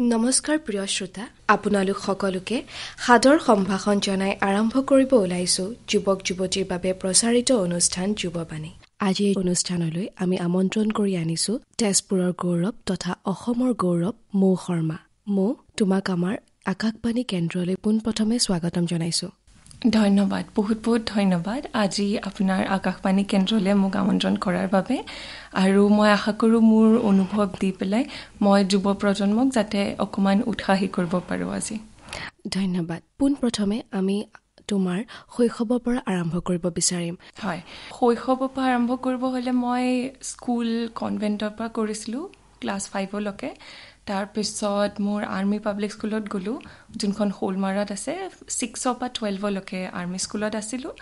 নমস্কাৰ প্ৰিয় শ্ৰোতা, আপোনালোক সকলোকে সাদৰ সম্ভাষণ জনাই আৰম্ভ কৰিব ওলাইছোঁ যুৱক যুৱতীৰ বাবে প্ৰচাৰিত অনুষ্ঠান যুৱবাণী। আজি এই অনুষ্ঠানলৈ আমি আমন্ত্ৰণ কৰি আনিছোঁ তেজপুৰৰ গৌৰৱ তথা অসমৰ গৌৰৱ মৌ শৰ্মা। মৌ, তোমাক আমাৰ আকাশবাণী কেন্দ্ৰলৈ পোনপ্ৰথমে স্বাগতম জনাইছোঁ। ধন্যবাদ, বহুত বহুত ধন্যবাদ আজি আপোনাৰ আকাশবাণী কেন্দ্ৰলৈ মোক আমন্ত্ৰণ কৰাৰ বাবে। আৰু মই আশা কৰোঁ মোৰ অনুভৱ দি পেলাই মই যুৱ প্ৰজন্মক যাতে অকণমান উৎসাহী কৰিব পাৰোঁ আজি। ধন্যবাদ। পোনপ্ৰথমে আমি তোমাৰ শৈশৱৰ পৰা আৰম্ভ কৰিব বিচাৰিম। হয়, শৈশৱৰ পৰা আৰম্ভ কৰিব হ'লে মই স্কুল কনভেণ্টৰ পৰা কৰিছিলোঁ ক্লাছ 5লৈকে। তাৰপিছত মোৰ আৰ্মি পাব্লিক স্কুলত গ'লোঁ, যোনখন শ'লমাৰাত আছে। 6ৰ পৰা 12লৈকে আৰ্মি স্কুলত আছিলোঁ।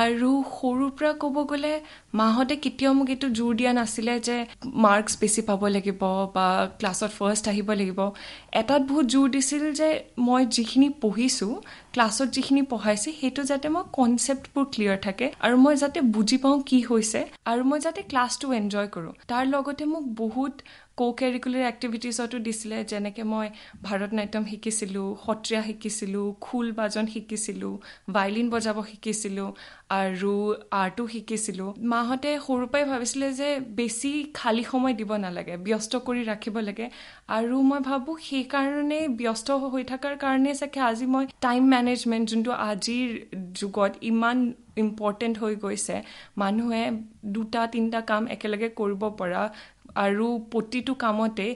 আৰু সৰুৰ পৰা ক'ব গ'লে মাহঁতে কেতিয়াও মোক এইটো জোৰ দিয়া নাছিলে যে মাৰ্কছ বেছি পাব লাগিব বা ক্লাছত ফাৰ্ষ্ট আহিব লাগিব। এটাত বহুত জোৰ দিছিল যে মই যিখিনি পঢ়িছোঁ, ক্লাছত যিখিনি পঢ়াইছে সেইটো যাতে মই কনচেপ্টবোৰ ক্লিয়াৰ থাকে আৰু মই যাতে বুজি পাওঁ কি হৈছে আৰু মই যাতে ক্লাছটো এনজয় কৰোঁ। তাৰ লগতে মোক বহুত কাৰিকুলাৰ এক্টিভিটিছতো দিছিলে, যেনেকৈ মই ভাৰত নাট্যম শিকিছিলোঁ, সত্ৰীয়া শিকিছিলোঁ, খোল বাজন শিকিছিলোঁ, ভায়লিন বজাব শিকিছিলোঁ আৰু আৰ্টো শিকিছিলোঁ। মাহঁতে সৰুৰ পৰাই ভাবিছিলে যে বেছি খালী সময় দিব নালাগে, ব্যস্ত কৰি ৰাখিব লাগে। আৰু মই ভাবোঁ সেইকাৰণে ব্যস্ত হৈ থকাৰ কাৰণে চাগে আজি মই টাইম মেনেজমেণ্ট, যোনটো আজিৰ যুগত ইমান ইম্পৰ্টেণ্ট হৈ গৈছে, মানুহে 2-3টা কাম একেলগে কৰিব পৰা আৰু প্ৰতিটো কামতে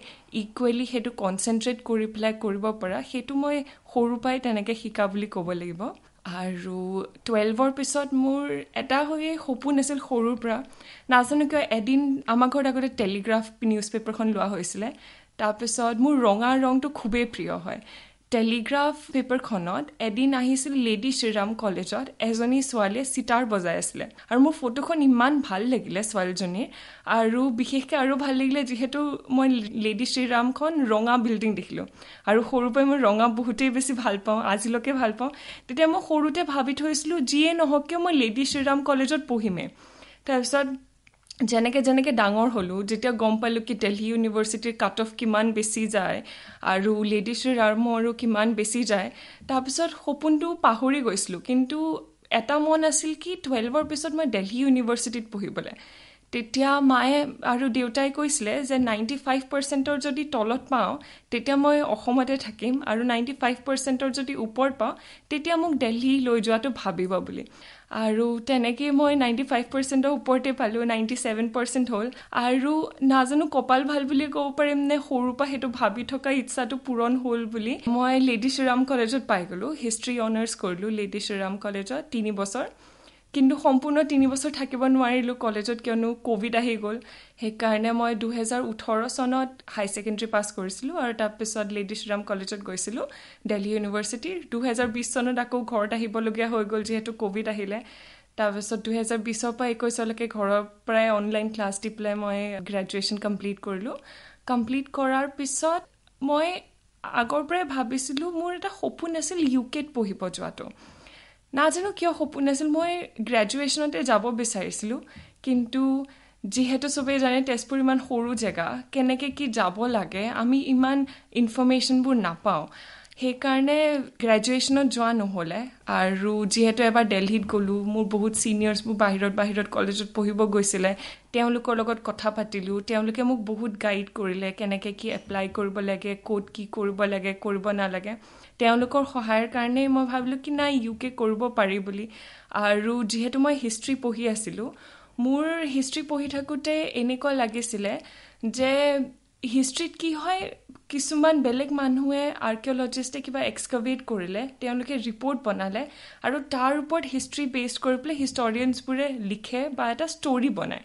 ইকুৱেলি সেইটো কনচেনট্ৰেট কৰি পেলাই কৰিব পৰা, সেইটো মই সৰুৰ পৰাই তেনেকৈ শিকা বুলি ক'ব লাগিব। আৰু 12ৰ পিছত মোৰ এটা সপোন আছিল সৰুৰ পৰা, নাজানো কিয়। এদিন আমাৰ ঘৰত আগতে টেলিগ্ৰাফ নিউজ পেপাৰখন লোৱা হৈছিলে। তাৰপিছত মোৰ ৰঙা ৰংটো খুবেই প্ৰিয় হয়। টেলিগ্ৰাফ পেপাৰখনত এদিন আহিছিল লেডি শ্ৰীৰাম কলেজত এজনী ছোৱালীয়ে চিটাৰ বজাই আছিলে আৰু মোৰ ফটোখন ইমান ভাল লাগিলে ছোৱালীজনীৰ। আৰু বিশেষকৈ আৰু ভাল লাগিলে যিহেতু মই লেডি শ্ৰীৰামখন ৰঙা বিল্ডিং দেখিলোঁ আৰু সৰুৰ পৰাই মই ৰঙা বহুতেই বেছি ভাল পাওঁ, আজিলৈকে ভাল পাওঁ। তেতিয়া মই সৰুতে ভাবি থৈছিলোঁ যিয়ে নহওক কিয় মই লেডি শ্ৰীৰাম কলেজত পঢ়িমেই। তাৰপিছত যেনেকৈ যেনেকৈ ডাঙৰ হ'লোঁ, যেতিয়া গম পালোঁ কি দিল্লী ইউনিভাৰ্চিটিৰ কাট অফ কিমান বেছি যায় আৰু লেডি শ্ৰীৰামৰো কিমান বেছি যায়, তাৰপিছত সপোনটো পাহৰি গৈছিলোঁ। কিন্তু এটা মন আছিল কি 12ৰ পিছত মই দিল্লী ইউনিভাৰ্চিটিত পঢ়িবলৈ। তেতিয়া মায়ে আৰু দেউতাই কৈছিলে যে 95%ৰ যদি তলত পাওঁ তেতিয়া মই অসমতে থাকিম আৰু 95%ৰ যদি ওপৰত পাওঁ তেতিয়া মোক দিল্লী লৈ যোৱাটো ভাবিব বুলি। আৰু তেনেকৈ মই 95%ৰ ওপৰতে পালোঁ, 97% হ'ল। আৰু নাজানো কপাল ভাল বুলি ক'ব পাৰিম নে সৰুৰ পৰা সেইটো ভাবি থকা ইচ্ছাটো পূৰণ হ'ল বুলি মই লেডি শ্ৰীৰাম কলেজত পাই গ'লোঁ। হিষ্ট্ৰী অনাৰ্ছ কৰিলোঁ লেডি শ্ৰীৰাম কলেজত 3 বছৰ। কিন্তু সম্পূৰ্ণ 3 বছৰ থাকিব নোৱাৰিলোঁ কলেজত, কিয়নো ক'ভিড আহি গ'ল। সেইকাৰণে মই 2018 চনত হাই ছেকেণ্ডেৰী পাছ কৰিছিলোঁ আৰু তাৰপিছত লেডি শ্ৰীৰাম কলেজত গৈছিলোঁ দিল্লী ইউনিভাৰ্চিটিৰ। 2020 চনত আকৌ ঘৰত আহিবলগীয়া হৈ গ'ল যিহেতু ক'ভিড আহিলে। তাৰপিছত 2020ৰ পৰা 21লৈকে ঘৰৰ পৰাই অনলাইন ক্লাছ দি পেলাই মই গ্ৰেজুৱেশ্যন কমপ্লিট কৰিলোঁ। কমপ্লিট কৰাৰ পিছত মই আগৰ পৰাই ভাবিছিলোঁ, মোৰ এটা সপোন আছিল UKত পঢ়িব যোৱাটো। নাজানো কিয় সপোন আছিল, মই গ্ৰেজুৱেশ্যনতে যাব বিচাৰিছিলোঁ। কিন্তু যিহেতু চবেই জানে তেজপুৰ ইমান সৰু জেগা, কেনেকৈ কি যাব লাগে আমি ইমান ইনফৰ্মেশ্যনবোৰ নাপাওঁ। সেইকাৰণে গ্ৰেজুৱেশ্যনত যোৱা নহ'লে। আৰু যিহেতু এবাৰ দিল্লীত গ'লোঁ, মোৰ বহুত ছিনিয়ৰ্ছবোৰ বাহিৰত কলেজত পঢ়িব গৈছিলে, তেওঁলোকৰ লগত কথা পাতিলোঁ। তেওঁলোকে মোক বহুত গাইড কৰিলে কেনেকৈ কি এপ্লাই কৰিব লাগে, ক'ত কি কৰিব লাগে, কৰিব নালাগে। তেওঁলোকৰ সহায়ৰ কাৰণেই মই ভাবিলোঁ কি নাই UK কৰিব পাৰি বুলি। আৰু যিহেতু মই হিষ্ট্ৰী পঢ়ি আছিলোঁ, মোৰ হিষ্ট্ৰী পঢ়ি থাকোঁতে এনেকুৱা লাগিছিলে যে হিষ্ট্ৰীত কি হয়, কিছুমান বেলেগ মানুহে আৰ্কিঅ'লজিষ্টে কিবা এক্সকাভেট কৰিলে, তেওঁলোকে ৰিপৰ্ট বনালে আৰু তাৰ ওপৰত হিষ্ট্ৰী বেছ কৰি পেলাই হিষ্টৰিয়ানছবোৰে লিখে বা এটা ষ্টৰি বনায়।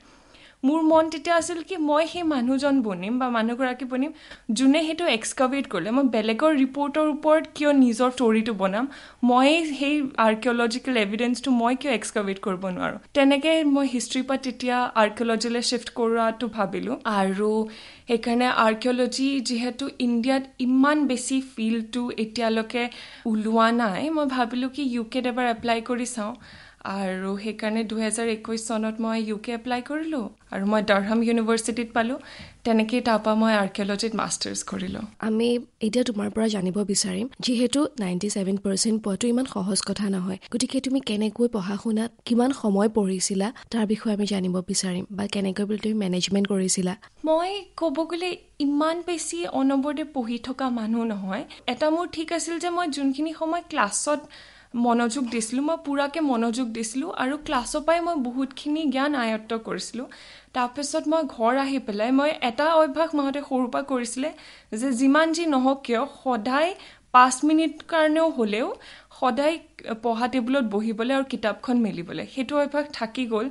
মোৰ মন তেতিয়া আছিল কি মই সেই মানুহজন বনিম বা মানুহগৰাকী বনিম যোনে সেইটো এক্সকাভেট কৰিলে। মই বেলেগৰ ৰিপৰ্টৰ ওপৰত কিয় নিজৰ ষ্টৰিটো বনাম, মই সেই আৰ্কিঅ'লজিকেল এভিডেঞ্চটো মই কিয় এক্সকাভেট কৰিব নোৱাৰোঁ। তেনেকৈ মই হিষ্ট্ৰীৰ পৰা তেতিয়া আৰ্কিঅ'লজিলৈ শ্বিফ্ট কৰাটো ভাবিলোঁ। আৰু সেইকাৰণে আৰ্কিঅ'লজি যিহেতু ইণ্ডিয়াত ইমান বেছি ফিল্ডটো এতিয়ালৈকে ওলোৱা নাই, মই ভাবিলোঁ কি UKত এবাৰ এপ্লাই কৰি চাওঁ। আৰু সেইকাৰণে 2021 চনত মই UK এপ্লাই কৰিলোঁ আৰু মই ডাৰহাম ইউনিভাৰ্চিটিত পালোঁ। তেনেকেই তাৰপৰা মই আৰ্কিঅলজিত মাষ্টাৰ্ছ কৰিলোঁ। আমি এতিয়া তোমাৰ পৰা জানিব বিচাৰিম, যিহেতু 97% পোৱাটো ইমান সহজ কথা নহয়, গতিকে তুমি কেনেকৈ পঢ়া শুনাত কিমান সময় পঢ়িছিলা তাৰ বিষয়ে আমি জানিব বিচাৰিম, বা কেনেকৈ তুমি মেনেজমেণ্ট কৰিছিলা? মই ক'ব গ'লে ইমান বেছি অনবৰতে পঢ়ি থকা মানুহ নহয়। এটা মোৰ ঠিক আছিল যে মই যোনখিনি সময় ক্লাছত মনোযোগ দিছিলোঁ, মই পূৰাকৈ মনোযোগ দিছিলোঁ আৰু ক্লাছৰ পৰাই মই বহুতখিনি জ্ঞান আয়ত্ত কৰিছিলোঁ। তাৰপিছত মই ঘৰ আহি পেলাই মই এটা অভ্যাস মাহঁতে সৰুৰ পৰা কৰিছিলে যে যিমান যি নহওক কিয় সদায় 5 মিনিট কাৰণেও হ'লেও সদায় পঢ়া টেবুলত বহিবলৈ আৰু কিতাপখন মেলিবলৈ, সেইটো অভ্যাস থাকি গ'ল।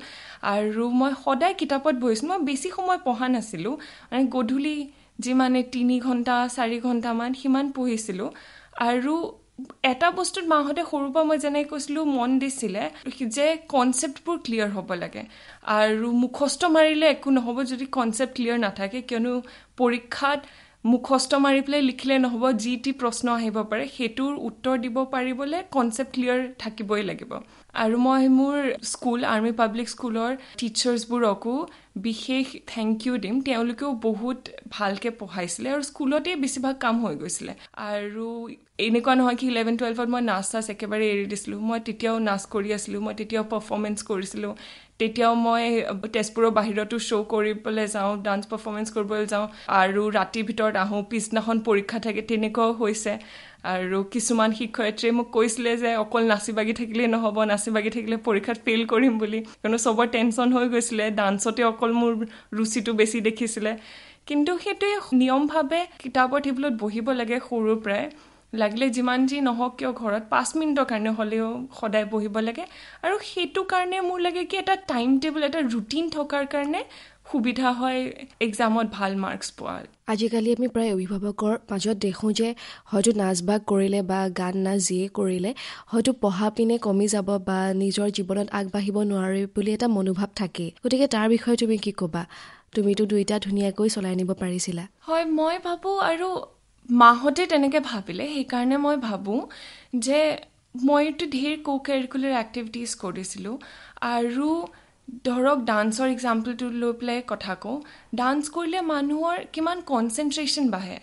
আৰু মই সদায় কিতাপত বহিছিলোঁ। মই বেছি সময় পঢ়া নাছিলোঁ, মানে গধূলি যিমানে 3 ঘণ্টা 4 ঘণ্টামান সিমান পঢ়িছিলোঁ। আৰু এটা বস্তুত মাহঁতে সৰুৰ পৰা মই যেনেকৈ কৈছিলোঁ মন দিছিলে যে কনচেপ্টবোৰ ক্লিয়াৰ হ'ব লাগে, আৰু মুখস্থ মাৰিলে একো নহ'ব যদি কনচেপ্ট ক্লিয়াৰ নাথাকে, কিয়নো পৰীক্ষাত মুখস্থ মাৰি পেলাই লিখিলে নহ'ব। যি টি প্ৰশ্ন আহিব পাৰে, সেইটোৰ উত্তৰ দিব পাৰিবলৈ কনচেপ্ট ক্লিয়াৰ থাকিবই লাগিব। আৰু মই মোৰ স্কুল আৰ্মি পাব্লিক স্কুলৰ টিচাৰ্ছবোৰকো বিশেষ থেংক ইউ দিম। তেওঁলোকেও বহুত ভালকৈ পঢ়াইছিলে আৰু স্কুলতেই বেছিভাগ কাম হৈ গৈছিলে। আৰু এনেকুৱা নহয় কি 11-12ত মই নাচ একেবাৰে এৰি দিছিলোঁ। মই তেতিয়াও নাচ কৰি আছিলোঁ, মই তেতিয়াও পাৰফৰ্মেঞ্চ কৰিছিলোঁ। তেতিয়াও মই তেজপুৰৰ বাহিৰতো শ্ব' কৰিবলৈ যাওঁ, ডান্স পাৰফৰ্মেঞ্চ কৰিবলৈ যাওঁ, আৰু ৰাতিৰ ভিতৰত আহোঁ, পিছদিনাখন পৰীক্ষা থাকে, তেনেকুৱাও হৈছে। আৰু কিছুমান শিক্ষয়িত্ৰীয়ে মোক কৈছিলে যে অকল নাচি বাগি থাকিলেই নহ'ব, নাচি বাগি থাকিলে পৰীক্ষাত ফেইল কৰিম বুলি, কিয়নো চবৰ টেনশ্যন হৈ গৈছিলে। ডান্সতে অকল মোৰ ৰুচিটো বেছি দেখিছিলে। কিন্তু সেইটোৱে নিয়মভাৱে কিতাপৰ টেবুলত বহিব লাগে সৰুৰ পৰাই। লাগিলে যিমান যি নহওক কিয় ঘৰত 5 মিনিটৰ কাৰণে হ'লেও সদায় বহিব লাগে। আৰু সেইটো কাৰণে মোৰ লাগে কি এটা টাইম টেবুল, এটা ৰুটিন থকাৰ কাৰণে সুবিধা হয় এক্সামত ভাল মাৰ্কছ পোৱা। আজিকালি আমি প্ৰায় অভিভাৱকৰ মাজত দেখোঁ যে হয়তো নাচ বাগ কৰিলে বা গান নাচ যিয়ে কৰিলে হয়তো পঢ়া পিনে কমি যাব বা নিজৰ জীৱনত আগবাঢ়িব নোৱাৰে বুলি এটা মনোভাৱ থাকেই। গতিকে তাৰ বিষয়ে তুমি কি ক'বা? তুমিতো দুইটা ধুনীয়াকৈ চলাই নিব পাৰিছিলা। হয়, মই ভাবোঁ, আৰু মাহঁতে তেনেকৈ ভাবিলে, সেইকাৰণে মই ভাবোঁ যে মইতো ঢেৰ কাৰিকুলাৰ এক্টিভিটিজ কৰিছিলোঁ। আৰু ধৰক ডান্সৰ এক্সাম্পলটো লৈ পেলাই কথা কওঁ। ডান্স কৰিলে মানুহৰ কিমান কনচেনট্ৰেশ্যন বাঢ়ে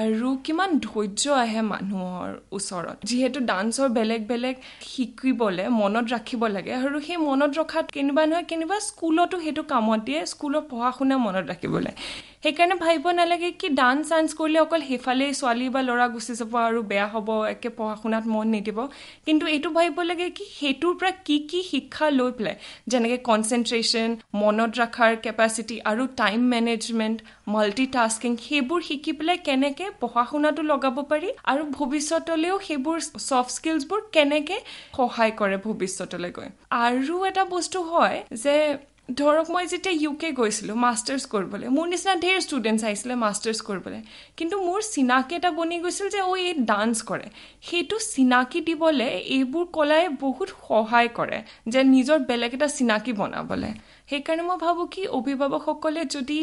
আৰু কিমান ধৈৰ্য আহে মানুহৰ ওচৰত। যিহেতু ডান্সৰ বেলেগ বেলেগ শিকিবলৈ মনত ৰাখিব লাগে, আৰু সেই মনত ৰখাত কেনিবা নহয় কেনিবা স্কুলতো সেইটো কামত দিয়ে, স্কুলত পঢ়া শুনা মনত ৰাখিবলৈ। সেইকাৰণে ভাবিব নালাগে কি ডান্স কৰিলে অকল সেইফালেই ছোৱালী বা ল'ৰা গুচি যাব আৰু বেয়া হ'ব, একে পঢ়া শুনাত মন নিদিব। কিন্তু এইটো ভাবিব লাগে কি সেইটোৰ পৰা কি কি শিক্ষা লৈ পেলাই, যেনেকৈ কনচেনট্ৰেশ্যন, মনত ৰখাৰ কেপাচিটি আৰু টাইম মেনেজমেণ্ট, মাল্টিটাস্কিং, সেইবোৰ শিকি পেলাই কেনেকৈ পঢ়া শুনাটো লগাব পাৰি, আৰু ভৱিষ্যতলৈও সেইবোৰ ছফ্ট স্কিলছবোৰ কেনেকৈ সহায় কৰে ভৱিষ্যতলৈ গৈ। আৰু এটা বস্তু হয় যে ধৰক মই যেতিয়া UK গৈছিলোঁ মাষ্টাৰ্ছ কৰিবলৈ, মোৰ নিচিনা ঢেৰ ষ্টুডেণ্টছ আহিছিলে মাষ্টাৰ্ছ কৰিবলৈ, কিন্তু মোৰ চিনাকি এটা বনি গৈছিল যে এই ডান্স কৰে। সেইটো চিনাকি দিবলৈ এইবোৰ কলাই বহুত সহায় কৰে যে নিজৰ বেলেগ এটা চিনাকি বনাবলৈ। সেইকাৰণে মই ভাবোঁ কি অভিভাৱকসকলে যদি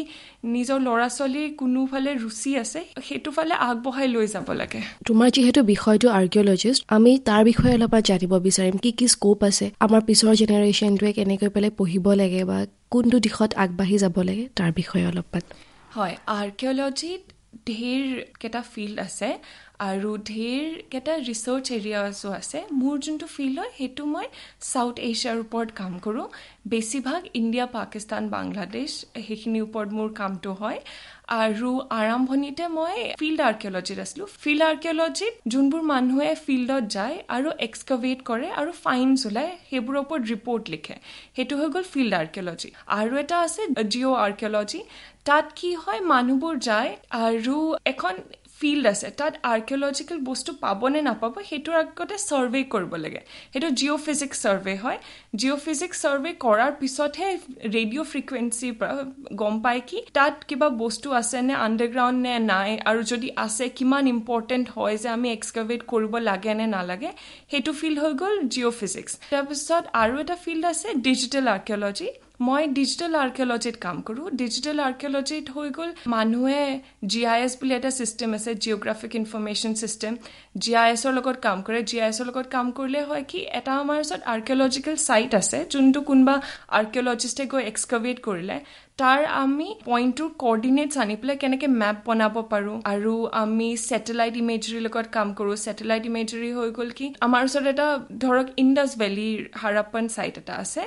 নিজৰ ল'ৰা ছোৱালীৰ কোনোফালে ৰুচি আছে, সেইটো ফালে আগবঢ়াই লৈ যাব লাগে। তোমাৰ যিহেতু বিষয়টো আৰ্কিঅলজিষ্ট, আমি তাৰ বিষয়ে অলপমান জানিব বিচাৰিম। কি কি স্কোপ আছে, আমাৰ পিছৰ জেনেৰেশ্যনটোৱে কেনেকৈ পেলাই পঢ়িব লাগে বা কোনটো দিশত আগবাঢ়ি যাব লাগে, তাৰ বিষয়ে অলপমান। হয়, আৰ্কিঅলজিত ঢেৰ কেইটা ফিল্ড আছে আৰু ঢেৰ কেইটা ৰিচাৰ্চ এৰিয়াছো আছে। মোৰ যোনটো ফিল্ড হয় সেইটো মই চাউথ এছিয়াৰ ওপৰত কাম কৰোঁ। বেছিভাগ ইণ্ডিয়া, পাকিস্তান, বাংলাদেশ, সেইখিনিৰ ওপৰত মোৰ কামটো হয়। আৰু আৰম্ভণিতে মই ফিল্ড আৰ্কিঅলজিত আছিলোঁ। ফিল্ড আৰ্কিঅলজিত যোনবোৰ মানুহে ফিল্ডত যায় আৰু এক্সকাভেট কৰে আৰু ফাইণ্ডছ ওলায়, সেইবোৰৰ ওপৰত ৰিপৰ্ট লিখে, সেইটো হৈ গ'ল ফিল্ড আৰ্কিঅলজি। আৰু এটা আছে জিঅ' আৰ্কিঅলজি। তাত কি হয়, মানুহবোৰ যায় আৰু এখন ফিল্ড আছে, তাত আৰ্কিঅলজিকেল বস্তু পাবনে নাপাব সেইটোৰ আগতে ছাৰ্ভে কৰিব লাগে। সেইটো জিঅ'ফিজিক্স ছাৰ্ভে হয়। জিঅ'ফিজিক্স ছাৰ্ভে কৰাৰ পিছতহে ৰেডিঅ' ফ্ৰিকুৱেঞ্চিৰ পৰা গম পায় কি তাত কিবা বস্তু আছে নে, আণ্ডাৰগ্ৰাউণ্ড নে নাই, আৰু যদি আছে কিমান ইম্পৰ্টেণ্ট হয় যে আমি এক্সকাভেট কৰিব লাগে নে নালাগে। সেইটো ফিল্ড হৈ গ'ল জিঅ'ফিজিক্স। তাৰপিছত আৰু এটা ফিল্ড আছে ডিজিটেল আৰ্কিঅলজি। মই ডিজিটেল আৰ্কিঅলজিত কাম কৰোঁ ডিজিটেল আৰ্কিঅলজিত হৈ গ'ল মানুহে GIS বুলি এটা চিষ্টেম আছে জিঅ'গ্ৰাফিক ইনফৰমেশ্যন চিষ্টেম GISৰ লগত কাম কৰে GISৰ লগত কাম কৰিলে হয় কি এটা আমাৰ ওচৰত আৰ্কিঅলজিকেল চাইট আছে যোনটো কোনোবা আৰ্কিঅলজিষ্টে গৈ এক্সকাভেট কৰিলে তাৰ আমি পইণ্টটোৰ কৰ্ডিনেটছ আনি পেলাই কেনেকৈ মেপ বনাব পাৰোঁ আৰু আমি ছেটেলাইট ইমেজৰীৰ লগত কাম কৰোঁ ছেটেলাইট ইমেজৰী হৈ গ'ল কি আমাৰ ওচৰত এটা ধৰক ইণ্ডাছ ভেলীৰ হাৰাপ্পান চাইট এটা আছে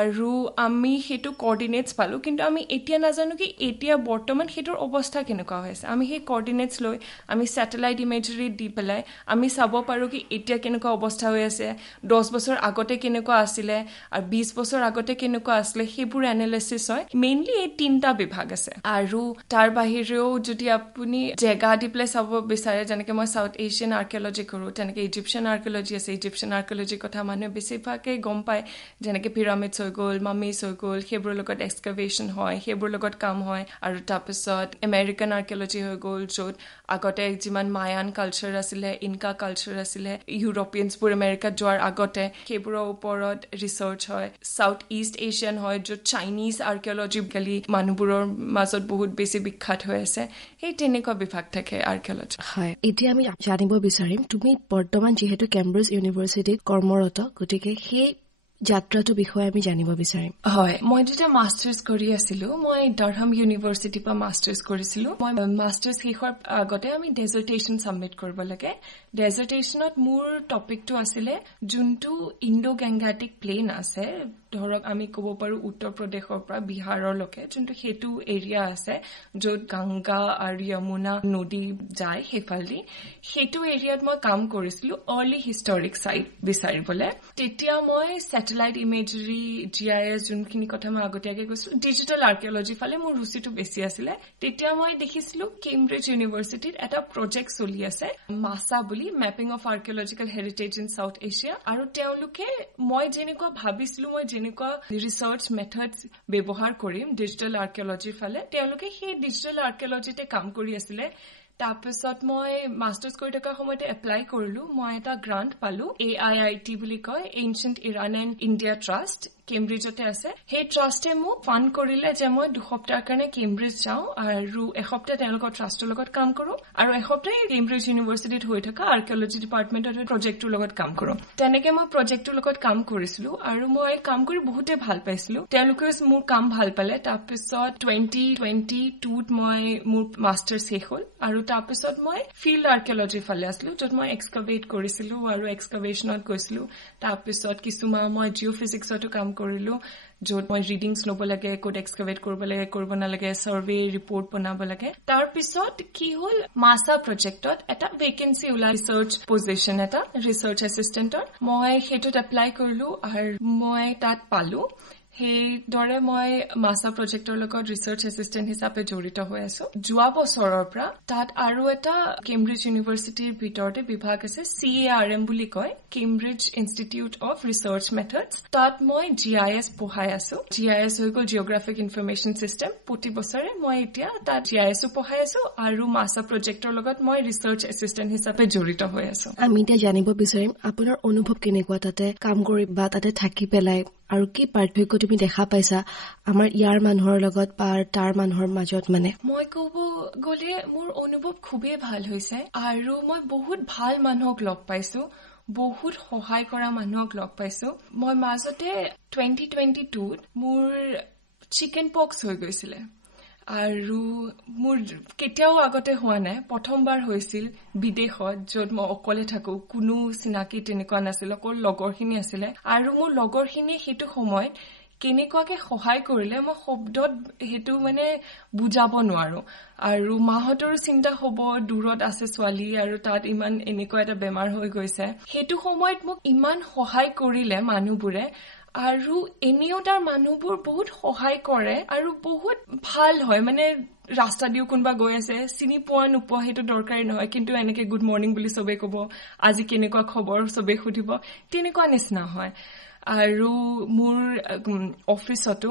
আৰু আমি সেইটো কৰ্ডিনেটছ পালোঁ কিন্তু আমি এতিয়া নাজানো কি এতিয়া বৰ্তমান সেইটোৰ অৱস্থা কেনেকুৱা হৈ আছে আমি সেই কৰ্ডিনেটছ লৈ আমি ছেটেলাইট ইমেজৰী দি পেলাই আমি চাব পাৰোঁ কি এতিয়া কেনেকুৱা অৱস্থা হৈ আছে 10 বছৰ আগতে কেনেকুৱা আছিলে আৰু 20 বছৰ আগতে কেনেকুৱা আছিলে সেইবোৰ এনালাইচিছ হয় মেইনলি এই 3টা বিভাগ আছে আৰু তাৰ বাহিৰেও যদি আপুনি জেগা দি পেলাই চাব বিচাৰে যেনেকৈ মই সাউথ এছিয়ান আৰ্কিঅলজি কৰোঁ তেনেকৈ ইজিপ্চিয়ান আৰ্কিঅলজি আছে ইজিপ্চিয়ান আৰ্কিঅলজিৰ কথা মানুহে বেছিভাগে গম পায় যেনেকৈ পিৰামিড হৈ গ'ল মামিজ হৈ গ'ল সেইবোৰৰ লগত এক্সকাভেশ্যন হয় সেইবোৰৰ লগত কাম হয় আৰু তাৰপিছত আমেৰিকান আৰ্কিঅলজি হৈ গ'ল য'ত আগতে যিমান মায়ান কালচাৰ আছিলে ইনকা কালচাৰ আছিলে ইউৰোপিয়ানছবোৰ আমেৰিকাত যোৱাৰ আগতে সেইবোৰৰ ওপৰত ৰিচাৰ্চ হয় সাউথ ইষ্ট এছিয়ান হয় য'ত চাইনিজ আৰ্কিঅলজি গালি মানুহবোৰৰ মাজত বহুত বেছি বিখ্যাত হৈ আছে সেই তেনেকুৱা বিভাগ থাকে আৰ্কিঅলজি হয় এতিয়া আমি জানিব বিচাৰিম তুমি বৰ্তমান যিহেতু কেম্ব্ৰিজ ইউনিভাৰ্চিটিত কৰ্মৰত গতিকে সেই যাত্ৰাটোৰ বিষয়ে আমি জানিব বিচাৰিম হয় মই যেতিয়া মাষ্টাৰ্ছ কৰি আছিলোঁ মই ডাৰহাম ইউনিভাৰ্চিটিৰ পৰা মাষ্টাৰ্ছ কৰিছিলোঁ মই মাষ্টাৰ্ছ শেষ হোৱাৰ আগতে আমি ডেজাৰ্টেশ্যন ছাবমিট কৰিব লাগে ডেজাৰ্টেশ্যনত মোৰ টপিকটো আছিলে যোনটো ইণ্ডো গেংগেটিক প্লেইন আছে ধৰক আমি ক'ব পাৰোঁ উত্তৰ প্ৰদেশৰ পৰা বিহাৰলৈকে যোনটো সেইটো এৰিয়া আছে য'ত গংগা আৰু যমুনা নদী যায় সেইফালেদি সেইটো এৰিয়াত মই কাম কৰিছিলোঁ আৰ্লি হিষ্টৰিক চাইট বিচাৰিবলৈ তেতিয়া মই ছেটেলাইট ইমেজৰী GIS যোনখিনি কথা মই আগতীয়াকৈ কৈছিলোঁ ডিজিটেল আৰ্কিঅলজি ফালে মোৰ ৰুচিটো বেছি আছিলে তেতিয়া মই দেখিছিলোঁ কেম্ব্ৰিজ ইউনিভাৰ্চিটিত এটা প্ৰজেক্ট চলি আছে মাছা বুলি mapping of archaeological heritage in south Asia আৰু তেওঁলোকে মই যেনেকুৱা ভাবিছিলোঁ মই যেনেকুৱা ৰিচাৰ্চ মেথডছ ব্যৱহাৰ কৰিম ডিজিটেল আৰ্কিঅলজিৰ ফালে তেওঁলোকে সেই ডিজিটেল আৰ্কিঅলজিতে কাম কৰি আছিলে তাৰপিছত মই মাষ্টাৰ্ছ কৰি থকা সময়তে এপ্লাই কৰিলোঁ মই এটা গ্ৰাণ্ট পালোঁ AIIT বুলি কয় ancient Iran and India trust কেম্ব্ৰিজতে আছে সেই ট্ৰাষ্টে মোক ফাণ্ড কৰিলে যে মই 2 সপ্তাহৰ কাৰণে কেম্ব্ৰিজ যাওঁ আৰু এসপ্তাহ তেওঁলোকৰ ট্ৰাষ্টৰ লগত কাম কৰোঁ আৰু এসপ্তাহ কেম্ব্ৰিজ ইউনিভাৰ্চিটিত হৈ থকা আৰ্কিঅলজি ডিপাৰ্টমেণ্টৰ প্ৰজেক্টটোৰ লগত কাম কৰোঁ তেনেকৈ মই প্ৰজেক্টটোৰ লগত কাম কৰিছিলোঁ আৰু মই কাম কৰি বহুতে ভাল পাইছিলোঁ তেওঁলোকে মোৰ কাম ভাল পালে তাৰপিছত 2022ত মই মোৰ মাষ্টাৰ্ছ শেষ হ'ল আৰু তাৰপিছত মই ফিল্ড আৰ্কিঅলজিৰ ফালে আছিলোঁ য'ত মই এক্সকাভেট কৰিছিলোঁ আৰু এক্সকাভেশ্যনত গৈছিলোঁ তাৰপিছত কিছুমান মই জিঅ'ফিজিক্সতো কাম কৰিলোঁ য'ত মই ৰিডিংছ ল'ব লাগে ক'ত এক্সকাভেট কৰিব লাগে কৰিব নালাগে ছাৰ্ভে ৰিপৰ্ট বনাব লাগে তাৰপিছত কি হ'ল মাছা প্ৰজেক্টত এটা ভেকেঞ্চি ওলাই ৰিচাৰ্চ পজিশ্যন এটা ৰিচাৰ্চ এছিষ্টেণ্টৰ মই সেইটোত এপ্লাই কৰিলোঁ আৰু মই তাত পালোঁ সেইদৰে মই মাছা প্ৰজেক্টৰ লগত ৰিচাৰ্চ এছিষ্টেণ্ট হিচাপে জড়িত হৈ আছো যোৱা বছৰৰ পৰা তাত আৰু এটা কেম্ব্ৰিজ ইউনিভাৰ্চিটিৰ ভিতৰতে বিভাগ আছে CARM বুলি কয় Cambridge institute of research methods তাত মই GIS পঢ়াই আছো GIS হৈ গ'ল জিঅ'গ্ৰাফিক ইনফৰমেশ্যন চিষ্টেম প্ৰতি বছৰে মই এতিয়া তাত GISও পঢ়াই আছো আৰু মাছা প্ৰজেক্টৰ লগত মই ৰিচাৰ্চ এছিষ্টেণ্ট হিচাপে জড়িত হৈ আছো আমি এতিয়া জানিব বিচাৰিম আপোনাৰ অনুভৱ কেনেকুৱা তাতে কাম কৰি বা তাতে থাকি পেলাই আৰু কি পাৰ্থক্য তুমি দেখা পাইছা আমাৰ ইয়াৰ মানুহৰ লগত বা তাৰ মানুহৰ মাজত মানে মই ক'ব গ'লে মোৰ অনুভৱ খুবেই ভাল হৈছে আৰু মই বহুত ভাল মানুহক লগ পাইছো বহুত সহায় কৰা মানুহক লগ পাইছো মই মাজতে 2022ত মোৰ চিকেন পক্স হৈ গৈছিলে আৰু মোৰ কেতিয়াও আগতে হোৱা নাই প্ৰথমবাৰ হৈছিল বিদেশত য'ত মই অকলে থাকো কোনো চিনাকি তেনেকুৱা নাছিল অকল লগৰখিনি আছিলে আৰু মোৰ লগৰখিনিয়ে সেইটো সময়ত কেনেকুৱাকে সহায় কৰিলে মই শব্দত সেইটো মানে বুজাব নোৱাৰো আৰু মাহঁতৰ চিন্তা হ'ব দূৰত আছে ছোৱালী আৰু তাত ইমান এনেকুৱা এটা বেমাৰ হৈ গৈছে সেইটো সময়ত মোক ইমান সহায় কৰিলে মানুহবোৰে আৰু এনেও তাৰ মানুহবোৰ বহুত সহায় কৰে আৰু বহুত ভাল হয় মানে ৰাস্তা দিও কোনোবা গৈ আছে চিনি পোৱা নোপোৱা সেইটো দৰকাৰী নহয় কিন্তু এনেকে গুড মৰ্ণিং বুলি চবে ক'ব আজি কেনেকুৱা খবৰ চবে সুধিব তেনেকুৱা নিচিনা হয় আৰু মোৰ অফিচতো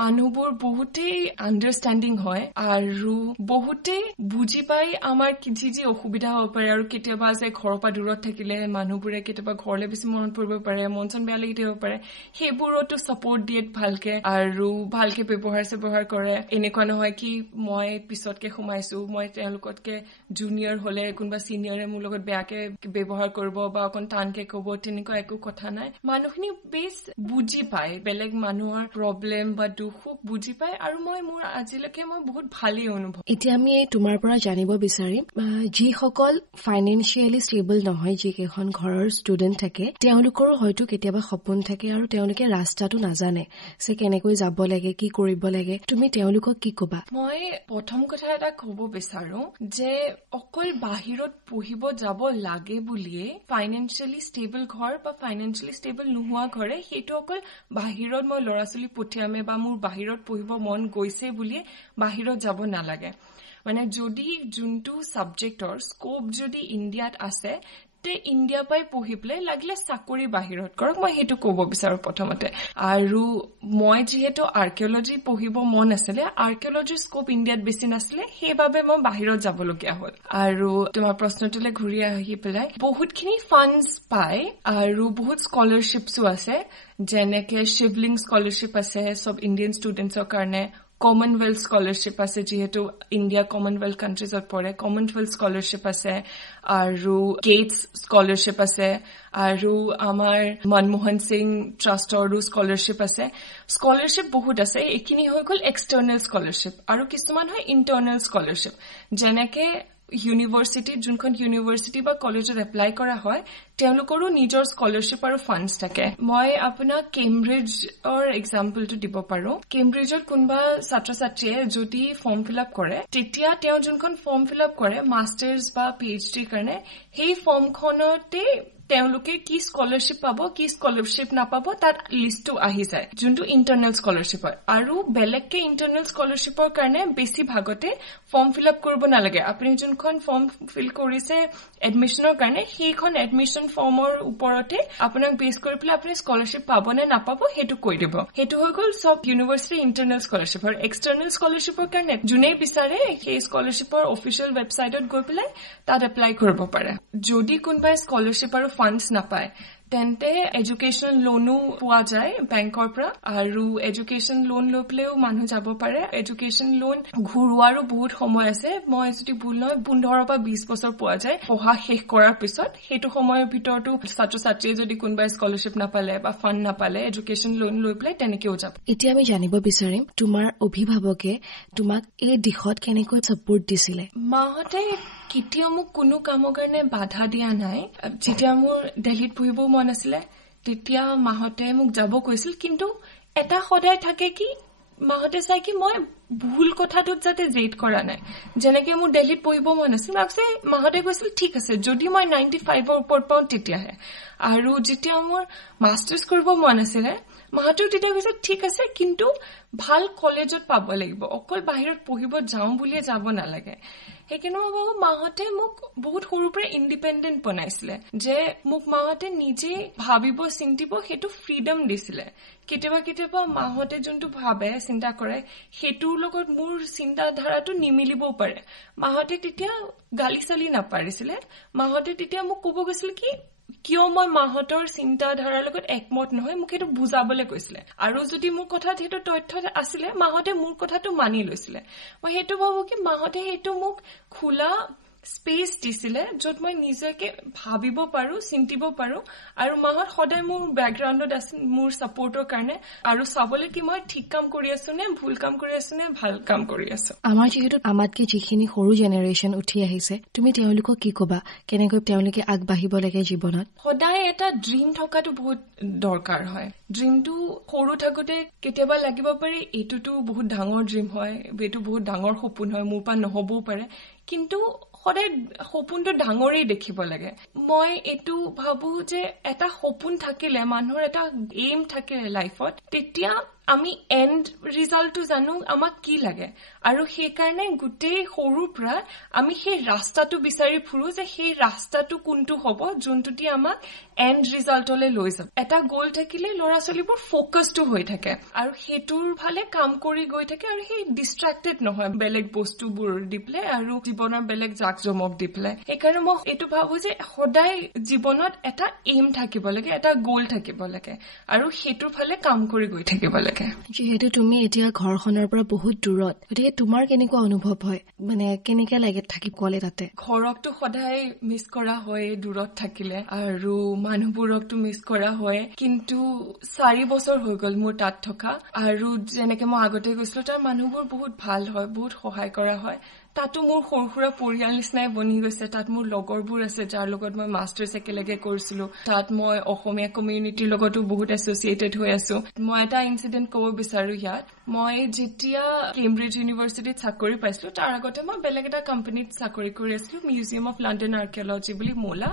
মানুহবোৰ বহুতেই আণ্ডাৰষ্টেণ্ডিং হয় আৰু বহুতেই বুজি পাই আমাৰ যি অসুবিধা হ'ব পাৰে আৰু কেতিয়াবা যে ঘৰৰ পৰা দূৰত থাকিলে মানুহবোৰে কেতিয়াবা ঘৰলৈ বেছি মনত পৰিব পাৰে, মন চন বেয়া লাগি থাকিব পাৰে, সেইবোৰতো ছাপৰ্ট দিয়ে ভালকে আৰু ভালকে ব্যৱহাৰ কৰে। এনেকুৱা নহয় কি মই পিছতকে সোমাইছো, মই তেওঁলোকতকে জুনিয়ৰ হলে কোনোবা চিনিয়ৰে মোৰ লগত বেয়াকে ব্যৱহাৰ কৰিব বা অকণ টানকে কব, তেনেকুৱা একো কথা নাই। মানুহখিনি বেছ বুজি পায়, বেলেগ মানুহৰ প্ৰব্লেম বা দুখ বুজি পায় আৰু মোৰ আজিলৈকে মই বহুত ভালেই অনুভৱ। এতিয়া আমি তোমাৰ পৰা জানিব বিচাৰিম যিসকল ফাইনেন্সিয়েলি ষ্টেবল নহয়, যিকেইখন ঘৰৰ ষ্টুডেণ্ট থাকে, তেওঁলোকৰো হয়তো কেতিয়াবা সপোন থাকে আৰু তেওঁলোকে ৰাস্তাটো নাজানে যে কেনেকৈ যাব লাগে, কি কৰিব লাগে, তুমি তেওঁলোকক কি কবা? মই প্ৰথম কথা এটা কব বিচাৰো যে অকল বাহিৰত পঢ়িব যাব লাগে বুলিয়ে ফাইনেন্সিয়েলি ষ্টেবল ঘৰ বা ফাইনেন্সিয়েলি ষ্টেবল নোহোৱা ঘৰে সেইটো অকল বাহিৰত মই ল'ৰা ছোৱালী পঠিয়ামে বা মোৰ বাহিৰত পঢ়িব মন গৈছে বুলিয়ে বাহিৰত যাব নালাগে। মানে যদি যোনটো ছাবজেক্টৰ স্কোপ যদি ইণ্ডিয়াত আছে, ইণ্ডিয়া পাই পঢ়ি পেলাই লাগিলে চাকৰি বাহিৰত কৰক, মই সেইটো কব বিচাৰো প্ৰথমতে। আৰু মই যিহেতু আৰ্কিঅলজি পঢ়িব মন আছিলে, আৰ্কিঅলজিৰ স্কোপ ইণ্ডিয়াত বেছি নাছিলে, সেইবাবে মই বাহিৰত যাবলগীয়া হ'ল। আৰু তোমাৰ প্ৰশ্নটোলৈ ঘূৰি আহি পেলাই বহুতখিনি ফাণ্ডছ পায় আৰু বহুত স্কলাৰশ্বিপছো আছে, যেনেকে শিৱলিং স্কলাৰশ্বিপ আছে চব ইণ্ডিয়ান ষ্টুডেণ্টছৰ কাৰণে, কমনৱেলথ স্কলাৰশ্বিপ আছে, যিহেতু ইণ্ডিয়া কমনৱেলথ কাণ্ট্ৰিজত পৰে, কমনৱেলথ স্কলাৰশ্বিপ আছে আৰু গেটছ স্কলাৰশ্বিপ আছে আৰু আমাৰ মনমোহন সিং ট্ৰাষ্টৰো স্কলাৰশ্বিপ আছে। স্কলাৰশ্বিপ বহুত আছে। এইখিনি হৈ গ'ল এক্সটাৰ্নেল স্কলাৰশ্বিপ আৰু কিছুমান হয় ইণ্টাৰনেল স্কলাৰশ্বিপ, যেনেকে ইউনিভাৰ্চিটিত যোনখন ইউনিভাৰ্চিটি বা কলেজত এপ্লাই কৰা হয় তেওঁলোকৰো নিজৰ স্কলাৰশ্বিপ আৰু ফাণ্ডছ থাকে। মই আপোনাক কেম্ব্ৰিজৰ এক্সাম্পলটো দিব পাৰো। কেম্ব্ৰিজত কোনোবা ছাত্ৰ ছাত্ৰীয়ে যদি ফৰ্ম ফিল আপ কৰে, তেতিয়া তেওঁ যোনখন ফৰ্ম ফিল আপ কৰে মাষ্টাৰ্ছ বা PhDৰ কাৰণে, সেই ফৰ্মখনতে তেওঁলোকে কি স্কলাৰশ্বিপ পাব, কি স্কলাৰশ্বিপ নাপাব তাত লিষ্টটো আহি যায়, যোনটো ইণ্টাৰনেল স্কলাৰশ্বিপ হয়। আৰু বেলেগকে ইণ্টাৰনেল স্কলাৰশ্বিপৰ কাৰণে বেছি ভাগতে ফৰ্ম ফিল আপ কৰিব নালাগে। আপুনি যোনখন ফৰ্ম ফিল কৰিছে এডমিশ্যনৰ কাৰণে, সেইখন এডমিশ্যন ফৰ্মৰ ওপৰতে আপোনাক বেছ কৰি পেলাই আপুনি স্কলাৰশ্বিপ পাব নে নাপাব সেইটো কৈ দিব। সেইটো হৈ গ'ল চব ইউনিভাৰ্চিটি ইণ্টাৰনেল স্কলাৰশ্বিপ। আৰু এক্সটাৰ্নেল স্কলাৰশ্বিপৰ কাৰণে যোনে বিচাৰে সেই স্কলাৰশ্বিপৰ অফিচিয়েল ৱেবছাইটত গৈ পেলাই তাত এপ্লাই কৰিব পাৰে। যদি কোনোবাই স্কলাৰশ্বিপ আৰু ফাণ্ডছ নাপায় তেন্তে এডুকেশ্যন লোনো পোৱা যায় বেংকৰ পৰা, আৰু এডুকেশ্যন লোন লৈ পেলাইও মানুহ যাব পাৰে। এডুকেশ্যন লোন ঘূৰোৱাৰো বহুত সময় আছে, মই যদি ভুল নহয় 15 পৰা 20 বছৰ পোৱা যায় পঢ়া শেষ কৰাৰ পিছত। সেইটো সময়ৰ ভিতৰতো ছাত্ৰ ছাত্ৰীয়ে যদি কোনোবাই স্কলাৰশ্বিপ নাপালে বা ফাণ্ড নাপালে এডুকেশ্যন লোন লৈ পেলাই তেনেকেও যাব। এতিয়া আমি জানিব বিচাৰিম তোমাৰ অভিভাৱকে তোমাক এই দিশত কেনেকৈ ছাপোৰ্ট দিছিলে? মাহঁতে কেতিয়াও মোক কোনো কামৰ কাৰণে বাধা দিয়া নাই। যেতিয়া মোৰ দিল্লীত পঢ়িব মন আছিলে তেতিয়া মাহঁতে মোক যাব কৈছিল, কিন্তু এটা সদায় থাকে কি মাহঁতে চাই কি মই ভুল কথাটোত যাতে জেদ কৰা নাই। যেনেকে মোৰ দিল্লীত পঢ়িব মন আছিল, মাহঁতে কৈছিল ঠিক আছে যদি মই 95ৰ ওপৰত পাওঁ তেতিয়াহে। আৰু যেতিয়া মোৰ মাষ্টাৰ্ছ কৰিব মন আছিলে মাহঁতেও তেতিয়া কৈছে ঠিক আছে, কিন্তু ভাল কলেজত পাব লাগিব, অকল বাহিৰত পঢ়িব যাওঁ বুলিয়ে যাব নালাগে। সেইকাৰণে মই ভাবো মাহঁতে মোক বহুত সৰুৰ পৰা ইণ্ডিপেণ্ডেণ্ট বনাইছিলে, যে মোক মাহঁতে নিজে ভাবিব চিন্তিব সেইটো ফ্ৰীডম দিছিলে। কেতিয়াবা কেতিয়াবা মাহঁতে যোনটো ভাবে চিন্তা কৰে সেইটোৰ লগত মোৰ চিন্তাধাৰাটো নিমিলিবও পাৰে। মাহঁতে তেতিয়া গালি চালি নাপাৰিছিলে, মাহঁতে তেতিয়া মোক ক'ব গৈছিল কি কিয় মই মাহঁতৰ চিন্তাধাৰাৰ লগত একমত নহয় মোক সেইটো বুজাবলৈ কৈছিলে। আৰু যদি মোৰ কথাত সেইটো তথ্য আছিলে মাহঁতে মোৰ কথাটো মানি লৈছিলে। মই সেইটো ভাবো কি মাহঁতে সেইটো মোক খোলা স্পেচ দিছিলে য'ত মই নিজকে ভাবিব পাৰো, চিন্তিব পাৰো। আৰু মাহঁত সদায় মোৰ বেকগ্ৰাউণ্ডত আছিল মোৰ ছাপোৰ্টৰ কাৰণে, আৰু চাবলৈ কি মই ঠিক কাম কৰি আছো নে ভুল কাম কৰি আছো নে ভাল কাম কৰি আছো। আমাৰ যিহেতু আমাতকে যিখিনি সৰু জেনেৰেশ্যন উঠি আহিছে, তুমি তেওঁলোকক কি কবা কেনেকৈ তেওঁলোকে আগবাঢ়িব লাগে জীৱনত? সদায় এটা ড্ৰিম থকাটো বহুত দৰকাৰ হয়। ড্ৰিমটো সৰু থাকোতে কেতিয়াবা লাগিব পাৰে এইটোতো বহুত ডাঙৰ ড্ৰিম হয়, এইটো বহুত ডাঙৰ সপোন হয়, মোৰ পৰা নহবও পাৰে, কিন্তু সদায় সপোনটো ডাঙৰেই দেখিব লাগে। মই এইটো ভাবো যে এটা সপোন থাকিলে মানুহৰ এটা এইম থাকিলে লাইফত, তেতিয়া আমি এণ্ড ৰিজাল্টটো জানো আমাক কি লাগে আৰু সেইকাৰণে গোটেই সৰুৰ পৰা আমি সেই ৰাস্তাটো বিচাৰি ফুৰো যে সেই ৰাস্তাটো কোনটো হ'ব যোনটো দি আমাক এণ্ড ৰিজাল্টলৈ লৈ যাব এটা গ'ল থাকিলে ল'ৰা ছোৱালীবোৰ ফ'কাছটো হৈ থাকে আৰু সেইটোৰ ফালে কাম কৰি গৈ থাকে আৰু সেই ডিষ্ট্ৰেক্টেড নহয় বেলেগ বস্তুবোৰ দি পেলাই আৰু জীৱনৰ বেলেগ জাক জমক দি পেলাই সেইকাৰণে মই এইটো ভাবো যে সদায় জীৱনত এটা এইম থাকিব লাগে এটা গ'ল থাকিব লাগে আৰু সেইটোৰ ফালে কাম কৰি গৈ থাকিব লাগে যিহেতু তুমি এতিয়া ঘৰখনৰ পৰা বহুত দূৰত গতিকে তোমাৰ কেনেকুৱা অনুভৱ হয় মানে কেনেকে লাগে থাকি ক'লে তাতে ঘৰকতো সদায় মিছ কৰা হয় দূৰত থাকিলে আৰু মানুহবোৰকতো মিছ কৰা হয় কিন্তু 4 বছৰ হৈ গ'ল মোৰ তাত থকা আৰু যেনেকে মই আগতে গৈছিলো তাৰ মানুহবোৰ বহুত ভাল হয় বহুত সহায় কৰা হয় তাতো মোৰ সৰু সুৰা পৰিয়াল নিচিনাই বনি গৈছে তাত মোৰ লগৰবোৰ আছে যাৰ লগত মই মাষ্টাৰ্ছ একেলগে কৰিছিলো তাত মই অসমীয়া কমিউনিটিৰ লগতো বহুত এছ'চিয়েটেড হৈ আছো মই এটা ইনচিডেণ্ট ক'ব বিচাৰো ইয়াত মই যেতিয়া কেম্ব্ৰিজ ইউনিভাৰ্চিটিত চাকৰি পাইছিলো তাৰ আগতে মই বেলেগ এটা কোম্পানীত চাকৰি কৰি আছিলো মিউজিয়াম অফ লণ্ডন আৰ্কিঅলজি বুলি মোলা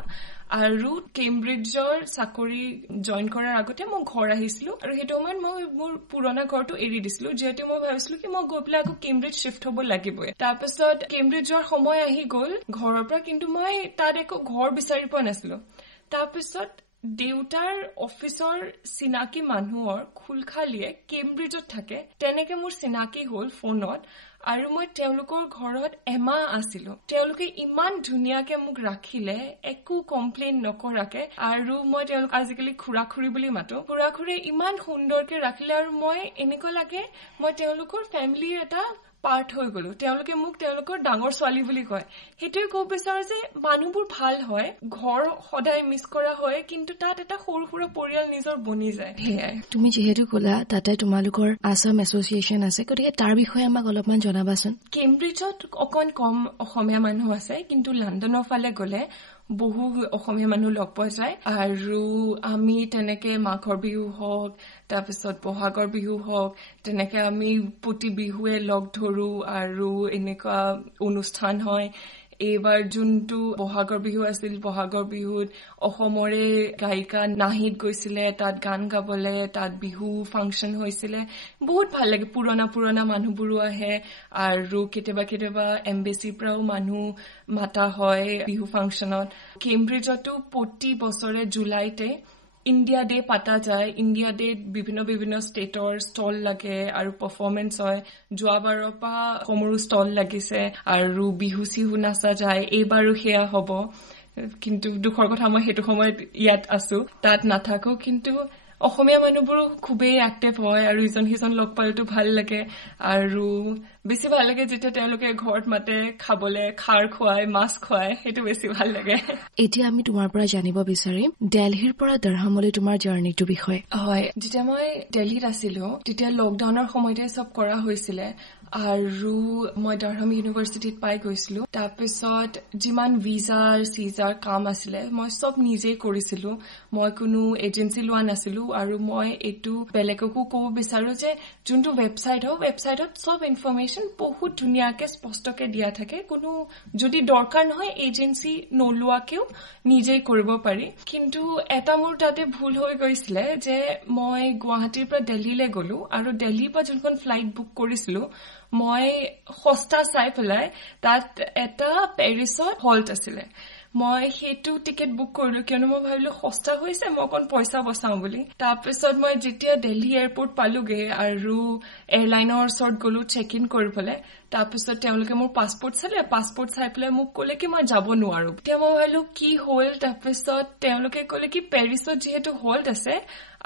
আৰু কেম্ব্ৰিজৰ চাকৰি জইন কৰাৰ আগতে মই ঘৰ আহিছিলো আৰু সেইটো সময়ত মই মোৰ পুৰণা ঘৰটো এৰি দিছিলো যিহেতু মই ভাবিছিলো কি মই গৈ পেলাই আকৌ কেম্ব্ৰিজ শ্বিফ্ট হ'ব লাগিবই তাৰপিছত কেম্ব্ৰিজৰ সময় আহি গ'ল ঘৰৰ পৰা কিন্তু মই তাত একো ঘৰ বিচাৰি পোৱা নাছিলো তাৰপিছত দেউতাৰ অফিচৰ চিনাকি মানুহৰ খুলখালিয়ে কেম্ব্ৰিজত থাকে তেনেকে মোৰ চিনাকি হ'ল ফোনত আৰু মই তেওঁলোকৰ ঘৰত এমাহ আছিলো তেওঁলোকে ইমান ধুনীয়াকে মোক ৰাখিলে একো কমপ্লেইন নকৰাকে আৰু মই তেওঁলোক আজিকালি খুৰা-খুৰী বুলি মাতো খুৰা-খুৰী ইমান সুন্দৰকে ৰাখিলে আৰু মই এনেকুৱা লাগে মই তেওঁলোকৰ ফেমিলিৰ এটা পাৰ্ট হৈ গলো তেওঁলোকে মোক তেওঁলোকৰ ডাঙৰ ছোৱালী বুলি কয় সেইটোৱে ক'ব বিচাৰো যে মানুহবোৰ ভাল হয় ঘৰ সদায় মিছ কৰা হয় কিন্তু তাত এটা সৰু সুৰা পৰিয়াল নিজৰ বনি যায় সেয়াই তুমি যিহেতু ক'লা তাতে তোমালোকৰ আসাম এছ'চিয়েশ্যন আছে গতিকে তাৰ বিষয়ে আমাক অলপমান জনাবাচোন কেম্ব্ৰিজত অকণ কম অসমীয়া মানুহ আছে কিন্তু লণ্ডনৰ ফালে গ'লে বহু অসমীয়া মানুহ লগ পোৱা যায় আৰু আমি তেনেকে মাঘৰ বিহু হওক তাৰপিছত বহাগৰ বিহু হওক তেনেকে আমি প্ৰতি বিহুৱে লগ ধৰো আৰু এনেকুৱা অনুষ্ঠান হয় এইবাৰ যোনটো বহাগৰ বিহু আছিল বহাগৰ বিহুত অসমৰে গায়িকা নাহিদ গৈছিলে তাত গান গাবলে তাত বিহু ফাংচন হৈছিলে বহুত ভাল লাগে পুৰণা মানুহবোৰো আহে আৰু কেতিয়াবা এম্বেচিৰ পৰাও মানুহ মাতা হয় বিহু ফাংচনত কেম্ব্ৰিজতো প্ৰতি বছৰে জুলাইতে ইণ্ডিয়া ডে পাতা যায় ইণ্ডিয়া ডেত বিভিন্ন ষ্টেটৰ ষ্টল লাগে আৰু পাৰফৰ্মেন্স হয় যোৱাবাৰৰ পৰা অসমৰো ষ্টল লাগিছে আৰু বিহু চিহু নাচা যায় এইবাৰো সেয়া হ'ব কিন্তু দুখৰ কথা মই সেইটো সময়ত ইয়াত আছো তাত নাথাকো কিন্তু অসমীয়া মানুহবোৰো খুবেই এক্টিভ হয় আৰু ইজন সিজন লগ পালেতো ভাল লাগে আৰু বেছি ভাল লাগে যেতিয়া তেওঁলোকে ঘৰত মাতে খাবলে খাৰ খুৱায় মাছ খুৱায় সেইটো বেছি ভাল লাগে এতিয়া আমি তোমাৰ পৰা জানিব বিচাৰিম দিল্লীৰ পৰা দৰহামলৈ তোমাৰ জাৰ্নিটোৰ বিষয়ে হয় যেতিয়া মই দিল্লীত আছিলো তেতিয়া লকডাউনৰ সময়তে সব কৰা হৈছিলে আৰু মই দৰহাম ইউনিভাৰ্চিটিত পাই গৈছিলো তাৰপিছত যিমান ভিজাৰ কাম আছিলে মই সব নিজে কৰিছিলো মই কোনো এজেন্সি লোৱা নাছিলো আৰু মই এইটো বেলেগকো ক'ব বিচাৰো যে যোনটো ৱেবছাইটত সব ইনফৰমেশ্যন বহুত ধুনীয়াকে স্পষ্টকে দিয়া থাকে কোনো যদি দৰকাৰ নহয় এজেন্সি নোলোৱাকেও নিজে কৰিব পাৰি কিন্তু এটা মোৰ তাতে ভুল হৈ গৈছিলে যে মই গুৱাহাটীৰ পৰা দিল্লীলৈ গলো আৰু দিল্লীৰ পৰা যোনখন ফ্লাইট বুক কৰিছিলো মই সস্তা চাই পেলাই তাত এটা পেৰিছত হল্ট আছিলে মই সেইটো টিকেট বুক কৰিলো কিয়নো মই ভাবিলো সস্তা হৈছে মই অকণ পইচা বচাওঁ বুলি তাৰপিছত মই যেতিয়া দিল্লী এয়াৰপৰ্ট পালোগে আৰু এয়াৰলাইনৰ ওচৰত গলো চেক ইন কৰিবলৈ তাৰপিছত তেওঁলোকে মোৰ পাছপৰ্ট চাই পেলাই মোক ক'লে কি মই যাব নোৱাৰো তেতিয়া মই ভাবিলো কি হ'ল তাৰপিছত তেওঁলোকে ক'লে কি পেৰিছত যিহেতু হল্ট আছে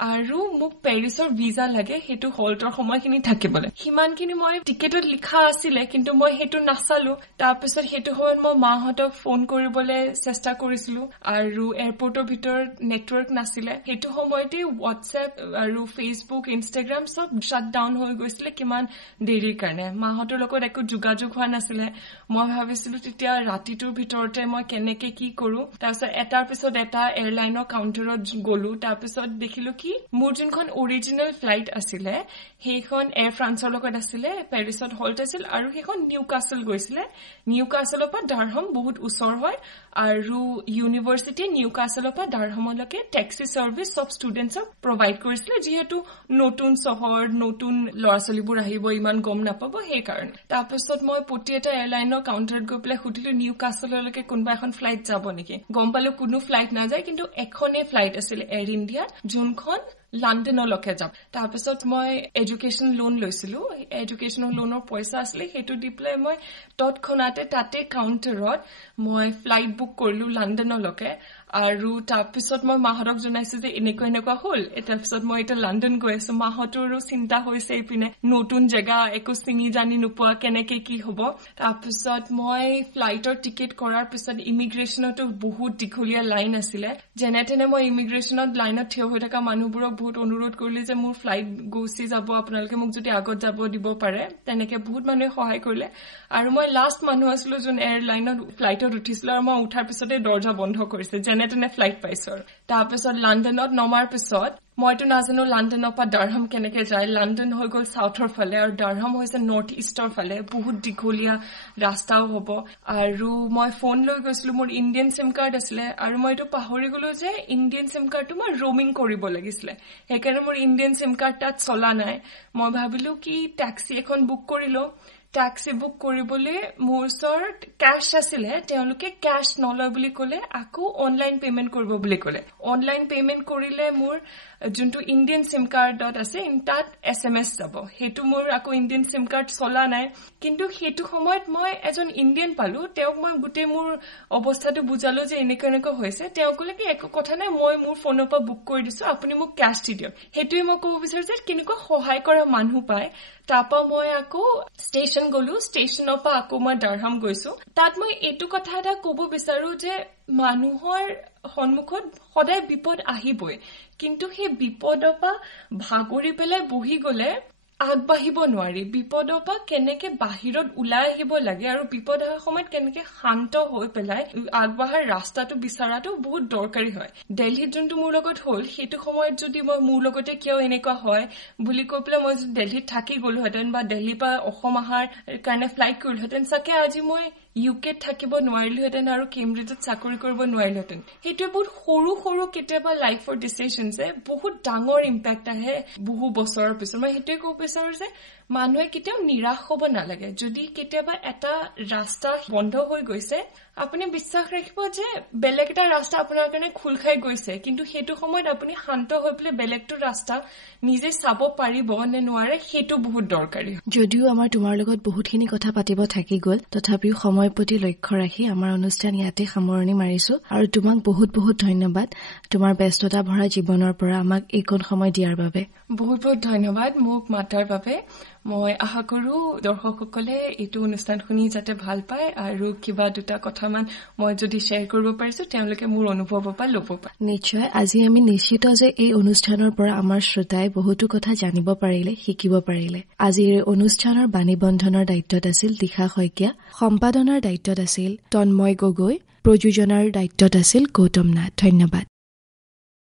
আৰু মোক পেৰিছৰ ভিজা লাগে সেইটো হল্টৰ সময়খিনি থাকিবলৈ সিমানখিনি মই টিকেটত লিখা আছিলে কিন্তু মই সেইটো নাচালো তাৰপিছত সেইটো সময়ত মই মাহঁতক ফোন কৰিবলৈ চেষ্টা কৰিছিলো আৰু এয়াৰপৰ্টৰ ভিতৰত নেটৱৰ্ক নাছিলে সেইটো সময়তে হোৱাটছএপ আৰু ফেচবুক ইনষ্টাগ্ৰাম সব শাট ডাউন হৈ গৈছিলে কিমান দেৰিৰ কাৰণে মাহঁতৰ লগত একো যোগাযোগ হোৱা নাছিলে মই ভাবিছিলো তেতিয়া ৰাতিটোৰ ভিতৰতে মই কেনেকে কি কৰো তাৰপিছত এটাৰ পিছত এটা এয়াৰলাইনৰ কাউণ্টাৰত গলো তাৰপিছত দেখিলো কি মোৰ যোনখন অৰিজিনেল ফ্লাইট আছিলে সেইখন এয়াৰ ফ্ৰান্সৰ লগত আছিলে পেৰিছত হল্ট আছিল আৰু সেইখন নিউকাছল গৈছিলে নিউকাছলৰ পৰা দৰহাম বহুত ওচৰ হয় আৰু ইউনিভাৰ্চিটি নিউকাছলৰ পৰা ডাৰহামলৈকে টেক্সি চাৰ্ভিচ সব ষ্টুডেণ্টছক প্ৰভাইড কৰিছিলে যিহেতু নতুন চহৰ নতুন ল'ৰা ছোৱালীবোৰ আহিব ইমান গম নাপাব সেইকাৰণে তাৰপিছত মই প্ৰতি এটা এয়াৰলাইনৰ কাউণ্টাৰত গৈ পেলাই সুধিলো নিউকাছললৈকে কোনোবা এখন ফ্লাইট যাব নেকি গম পালো কোনো ফ্লাইট নাযায় কিন্তু এখনে ফ্লাইট আছিল এয়াৰ ইণ্ডিয়া যোনখন লণ্ডনলৈকে যাম তাৰপিছত মই এডুকেশ্যন লোন লৈছিলো এডুকেশ্যনৰ লোনৰ পইচা আছিলে সেইটো দি পেলাই মই তৎক্ষণাতে তাতে কাউণ্টাৰত মই ফ্লাইট বুক কৰিলো লণ্ডনলৈকে আৰু তাৰপিছত মই মাহঁতক জনাইছো যে এনেকুৱা হ'ল তাৰপিছত মই এতিয়া লণ্ডন গৈ আছো মাহঁতৰো চিন্তা হৈছে এইপিনে নতুন জেগা একো চিনি জানি নোপোৱা কেনেকে কি হ'ব তাৰপিছত মই ফ্লাইটৰ টিকেট কৰাৰ পিছত ইমিগ্ৰেশ্যনতো বহুত দীঘলীয়া লাইন আছিলে যেনে তেনে মই ইমিগ্ৰেশ্যনত লাইনত থিয় হৈ থকা মানুহবোৰক বহুত অনুৰোধ কৰিলে যে মোৰ ফ্লাইট গুচি যাব আপোনালোকে মোক যদি আগত যাব দিব পাৰে তেনেকে বহুত মানুহে সহায় কৰিলে আৰু মই লাষ্ট মানুহ আছিলো যোন এয়াৰলাইনত ফ্লাইটত উঠিছিলো আৰু মই উঠাৰ পিছতে দৰ্জা বন্ধ কৰিছে যেনে তেনে ফ্লাইট পাইছো তাৰপিছত লণ্ডনত নমাৰ পিছত মইতো নাজানো লণ্ডনৰ পৰা ডাৰহাম কেনেকে যায় লণ্ডন হৈ গ'ল চাউথৰ ফালে আৰু ডাৰহাম হৈছে নৰ্থ ইষ্টৰ ফালে বহুত দীঘলীয়া ৰাস্তাও হ'ব আৰু মই ফোন লৈ গৈছিলো মোৰ ইণ্ডিয়ান চিম কাৰ্ড আছিলে আৰু মই এইটো পাহৰি গলো যে ইণ্ডিয়ান চিম কাৰ্ডটো মই ৰোমিং কৰিব লাগিছিলে সেইকাৰণে মোৰ ইণ্ডিয়ান চিম কাৰ্ড তাত চলা নাই মই ভাবিলো কি টেক্সি এখন বুক কৰিলো টেক্সি বুক কৰিবলৈ মোৰ ওচৰত কেশ আছিলে তেওঁলোকে কেশ নলয় বুলি ক'লে আকৌ অনলাইন পেমেন্ট কৰিব বুলি ক'লে অনলাইন পেমেন্ট কৰিলে মোৰ যোনটো ইণ্ডিয়ান চিম কাৰ্ডত আছে তাত SMS যাব সেইটো মোৰ আকৌ ইণ্ডিয়ান চিম কাৰ্ড চলা নাই কিন্তু সেইটো সময়ত মই এজন ইণ্ডিয়ান পালো তেওঁক মই গোটেই মোৰ অৱস্থাটো বুজালো যে এনেকুৱা হৈছে তেওঁ ক'লে কি একো কথা নাই মই মোৰ ফোনৰ পৰা বুক কৰি দিছো আপুনি মোক কেশ দি দিয়ক সেইটোৱে মই ক'ব বিচাৰো যে কেনেকুৱা সহায় কৰা মানুহ পায় তাৰপা মই আকৌ ষ্টেচন গলো ষ্টেচনৰ পৰা আকৌ মই ডাৰহাম গৈছো তাত মই এইটো কথা এটা ক'ব বিচাৰো যে মানুহৰ সন্মুখত সদায় বিপদ আহিবই কিন্তু সেই বিপদৰ পৰা ভাগৰি পেলাই বহি গলে আগবাঢ়িব নোৱাৰি বিপদৰ পৰা কেনেকে বাহিৰত ওলাই আহিব লাগে আৰু বিপদ অহাৰ সময়ত কেনেকে শান্ত হৈ পেলাই আগবাঢ়াৰ ৰাস্তাটো বিচাৰাটো বহুত দৰকাৰী হয় দিল্লীত যোনটো মোৰ লগত হ'ল সেইটো সময়ত যদি মই মোৰ লগতে কিয় এনেকুৱা হয় বুলি কৈ পেলাই মই যদি দিল্লীত থাকি গলোহেঁতেন বা দিল্লীৰ পৰা অসম অহাৰ কাৰণে ফ্লাইট কৰিলোহেঁতেন চাগে আজি মই ইউকেত থাকিব নোৱাৰিলোহেঁতেন আৰু কেম্ব্ৰিজত চাকৰি কৰিব নোৱাৰিলোহেঁতেন সেইটোৱে বহুত সৰু সৰু কেতিয়াবা লাইফৰ ডিচিশ্যনছে বহুত ডাঙৰ ইম্পেক্ট আহে বহু বছৰৰ পিছত মই সেইটোৱে ক'ব বিচাৰো যে মানুহে কেতিয়াও নিৰাশ হ'ব নালাগে যদি কেতিয়াবা এটা ৰাস্তা বন্ধ হৈ গৈছে আপুনি বিশ্বাস ৰাখিব যে বেলেগ এটা ৰাস্তা আপোনাৰ কাৰণে খোল খাই গৈছে কিন্তু সেইটো সময়ত আপুনি শান্ত হৈ পেলাই বেলেগটো ৰাস্তা নিজে চাব পাৰিব নে নোৱাৰে সেইটো বহুত দৰকাৰী যদিও আমাৰ তোমাৰ লগত বহুতখিনি কথা পাতিব থাকি গ'ল তথাপিও সময় প্ৰতি লক্ষ্য ৰাখি আমাৰ অনুষ্ঠান ইয়াতে সামৰণি মাৰিছো আৰু তোমাক বহুত বহুত ধন্যবাদ তোমাৰ ব্যস্ততা ভৰা জীৱনৰ পৰা আমাক এইকণ সময় দিয়াৰ বাবে বহুত বহুত ধন্যবাদ মোক মাতাৰ বাবে মই আশা কৰো দৰ্শকসকলে এইটো অনুষ্ঠান শুনি যাতে ভাল পায় আৰু কিবা দুটা কথামান মই যদি শ্বেয়াৰ কৰিব পাৰিছো তেওঁলোকে মোৰ অনুভৱৰ পৰা ল'ব পাৰে নিশ্চয় আজি আমি নিশ্চিত যে এই অনুষ্ঠানৰ পৰা আমাৰ শ্ৰোতাই বহুতো কথা জানিব পাৰিলে শিকিব পাৰিলে আজিৰ অনুষ্ঠানৰ বাণী বন্ধনৰ দায়িত্বত আছিল দিশা শইকীয়া সম্পাদনাৰ দায়িত্বত আছিল তন্ময় গগৈ প্ৰযোজনাৰ দায়িত্বত আছিল গৌতম নাথ ধন্যবাদ